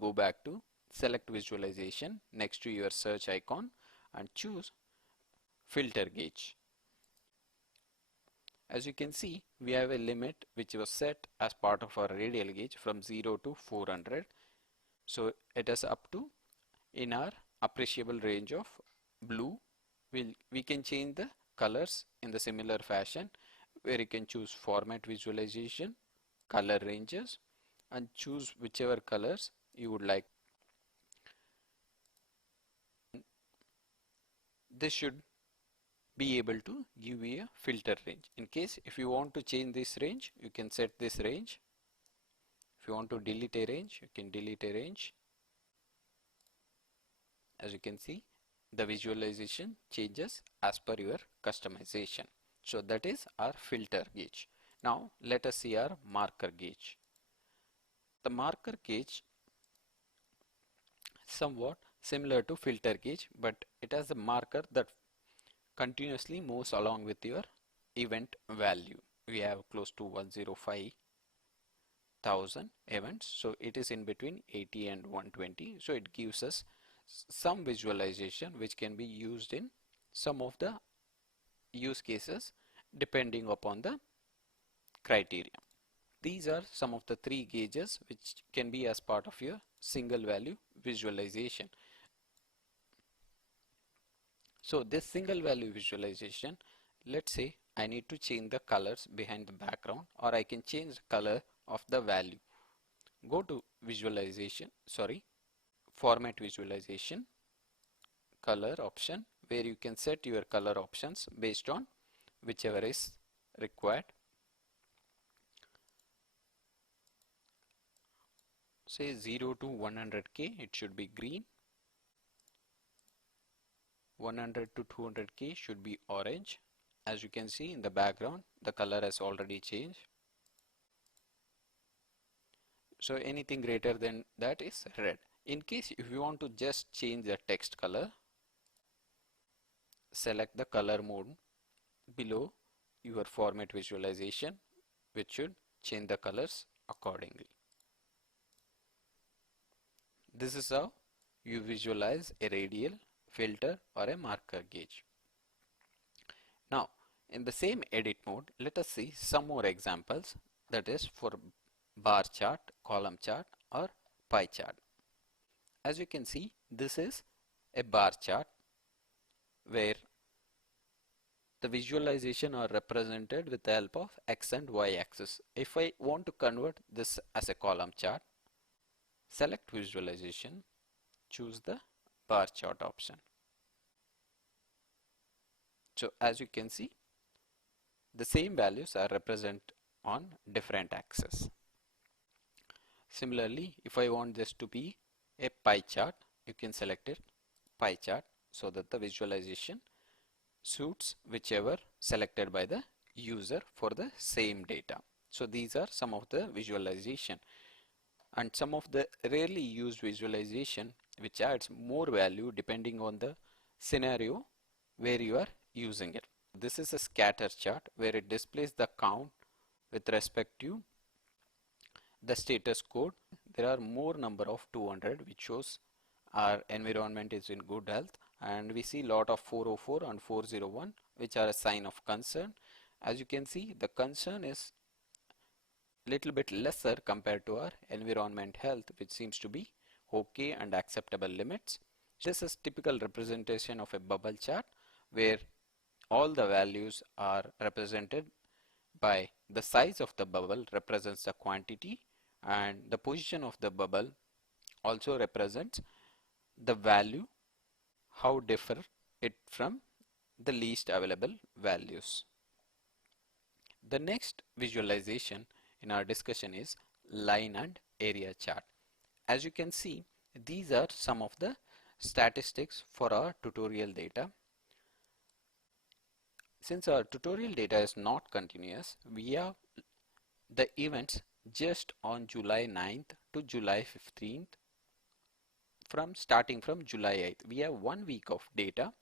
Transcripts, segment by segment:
go back to select visualization next to your search icon and choose filter gauge. As you can see, we have a limit which was set as part of our radial gauge from 0 to 400. So it is up to in our appreciable range of blue. We can change the colors in the similar fashion, where you can choose format visualization, color ranges, and choose whichever colors you would like. This should be able to give you a filter range. In case if you want to change this range, you can set this range. If you want to delete a range, you can delete a range. As you can see, the visualization changes as per your customization. So that is our filter gauge. Now let us see our marker gauge. The marker gauge somewhat similar to filter gauge, but it has a marker that continuously moves along with your event value. We have close to 105,000 events, so it is in between 80 and 120. So it gives us some visualization which can be used in some of the use cases depending upon the criteria. These are some of the 3 gauges which can be as part of your single value visualization. So this single value visualization, let's say I need to change the colors behind the background, or I can change the color of the value. Go to format visualization, color option, where you can set your color options based on whichever is required. Say 0 to 100k, it should be green. 100 to 200k should be orange. As you can see in the background, the color has already changed. So anything greater than that is red. In case if you want to just change the text color, select the color mode below your format visualization, which should change the colors accordingly. This is how you visualize a radial, filter, or a marker gauge. Now in the same edit mode, let us see some more examples, that is for bar chart, column chart, or pie chart. As you can see, this is a bar chart where the visualization are represented with the help of X and Y axis. If I want to convert this as a column chart, select visualization, choose the bar chart option. So as you can see, the same values are represented on different axes. Similarly, if I want this to be a pie chart, you can select it pie chart, so that the visualization suits whichever selected by the user for the same data. So these are some of the visualization, and some of the rarely used visualization which adds more value depending on the scenario where you are using it. This is a scatter chart where it displays the count with respect to the status code. There are more number of 200, which shows our environment is in good health, and we see lot of 404 and 401, which are a sign of concern. As you can see, the concern is little bit lesser compared to our environment health, which seems to be okay and acceptable limits. This is typical representation of a bubble chart where all the values are represented by the size of the bubble represents the quantity, and the position of the bubble also represents the value, how differ it from the least available values. The next visualization in our discussion is line and area chart. As you can see, these are some of the statistics for our tutorial data. Since our tutorial data is not continuous, we have the events just on July 9th to July 15th, starting from July 8th. We have 1 week of data.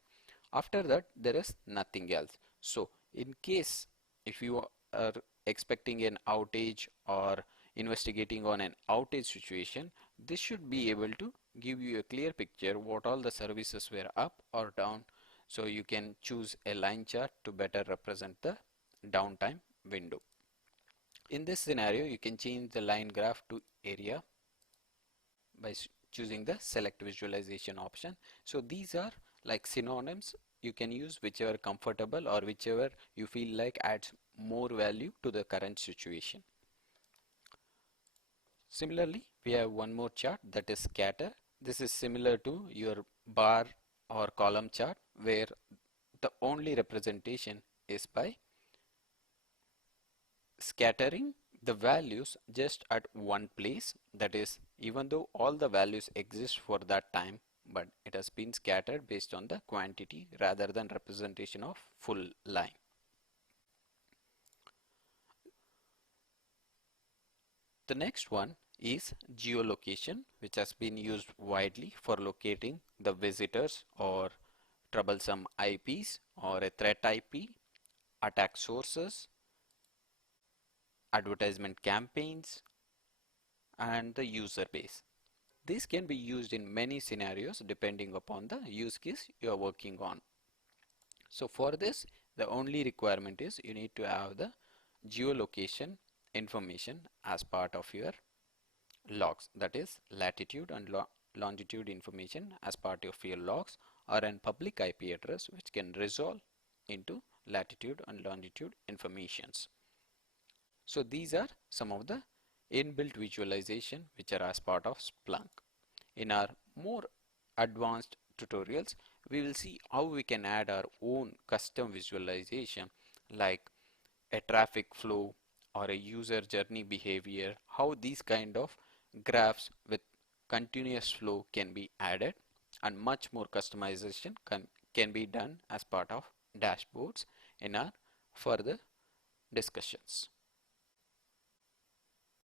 After that, there is nothing else. So in case if you are expecting an outage or investigating on an outage situation, This should be able to give you a clear picture what all the services were up or down, so you can choose a line chart to better represent the downtime window. In this scenario, you can change the line graph to area by choosing the select visualization option. So these are like synonyms. You can use whichever comfortable or whichever you feel like adds more value to the current situation. Similarly, we have one more chart, that is scatter. This is similar to your bar or column chart, where the only representation is by scattering the values just at one place. That is, even though all the values exist for that time, but it has been scattered based on the quantity rather than representation of full line. The next one is geolocation, which has been used widely for locating the visitors or troublesome IPs or a threat IP, attack sources, advertisement campaigns, and the user base. This can be used in many scenarios depending upon the use case you are working on. So for this, the only requirement is you need to have the geolocation information as part of your logs, that is latitude and longitude information as part of your logs, or an public IP address which can resolve into latitude and longitude informations. So these are some of the inbuilt visualization which are as part of Splunk. In our more advanced tutorials, we will see how we can add our own custom visualization, like a traffic flow or a user journey behavior, how these kind of graphs with continuous flow can be added, and much more customization can be done as part of dashboards in our further discussions.